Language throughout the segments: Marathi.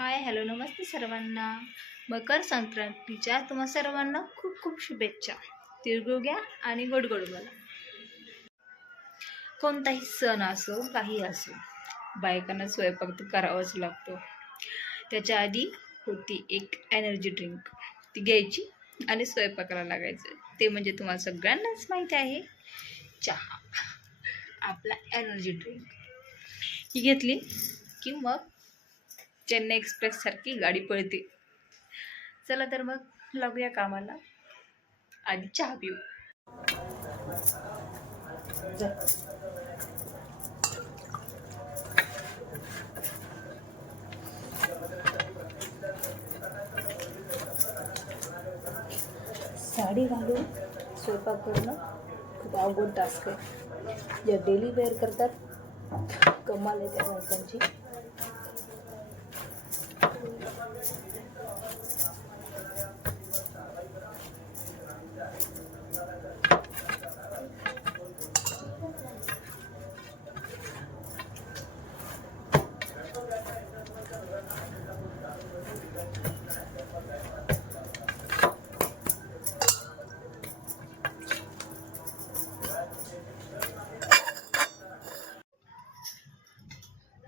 हाय हॅलो नमस्ते सर्वांना. मकर संक्रांतीच्या तुम्हा सर्वांना खूप खूप शुभेच्छा. तिळगुळ घ्या आणि गोडगोड बोला. कोणताही सण असो काही असो बायकांना स्वयंपाक तर करावाच लागतो. त्याच्या आधी होती एक एनर्जी ड्रिंक ती घ्यायची आणि स्वयंपाकाला लागायचं. ते म्हणजे तुम्हाला सगळ्यांनाच माहिती आहे. चहा. आपला एनर्जी ड्रिंक ही घेतली की मग चेन्नई एक्सप्रेससारखी गाडी पळते. चला तर मग लागूया कामाला. आधी चहा पिऊ. साडी घालून स्वयंपाक करणं खूप अवघड टास्क आहे. ज्या डेली वेअर करतात कमाल आहे त्या बायकांची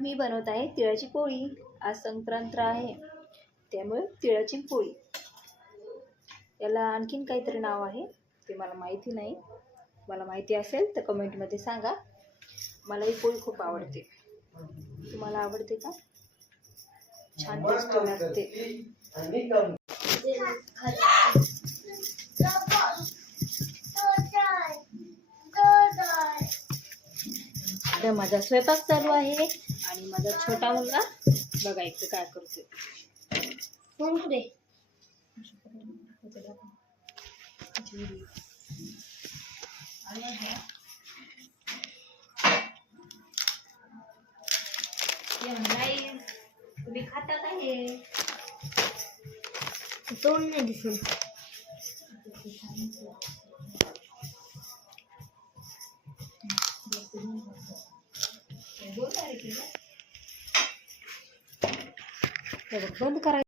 मी बनवत आहे तिळाची पोळी. आज संक्रांत आहे त्यामुळे तिळाची पोळी. याला आणखीन काहीतरी नाव आहे ते मला माहिती नाही. मला माहिती असेल तर कमेंटमध्ये सांगा. मला ही पोळी खूप आवडते. तुम्हाला आवडते का? छान टेस्टी लागते. तर माझा स्वयंपाक चालू आहे. आणि माझा छोटा मुलगा बघा इकडे काय करतोय. फोन कुठे तुम्ही खाता काय हे तोंड नाही दिसेल हे बघ, बंद करा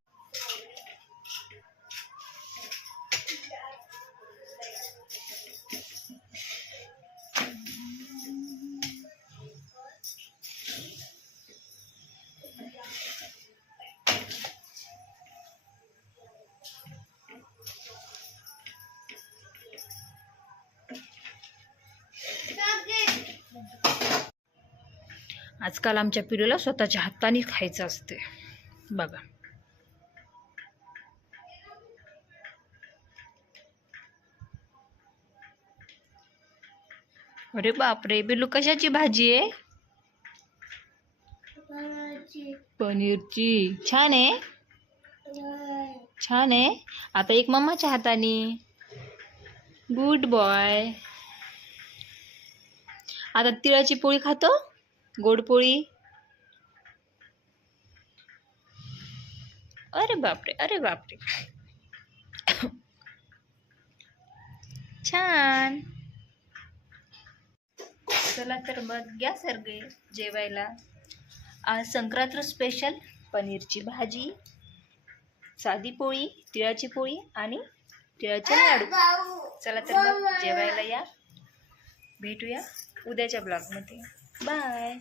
आजकाल आमच्या पिढीला स्वतःच्या हाताने खायचं असते. बघा. अरे बापरे बिलू कशाची भाजी आहे? पनीरची. छान आहे? छान आहे? आता एक मम्माच्या हाताने. गुड बॉय आता तिळाची पोळी खातो? गोडपोळी. अरे बापरे अरे बापरे. छान. चला तर मग घ्या सर्गे जेवायला. आज संक्रांत स्पेशल पनीरची भाजी साधी पोळी तिळाची पोळी आणि तिळाचे लाडू. चला तर मग जेवायला या. भेटूया उद्याच्या ब्लॉगमध्ये बाय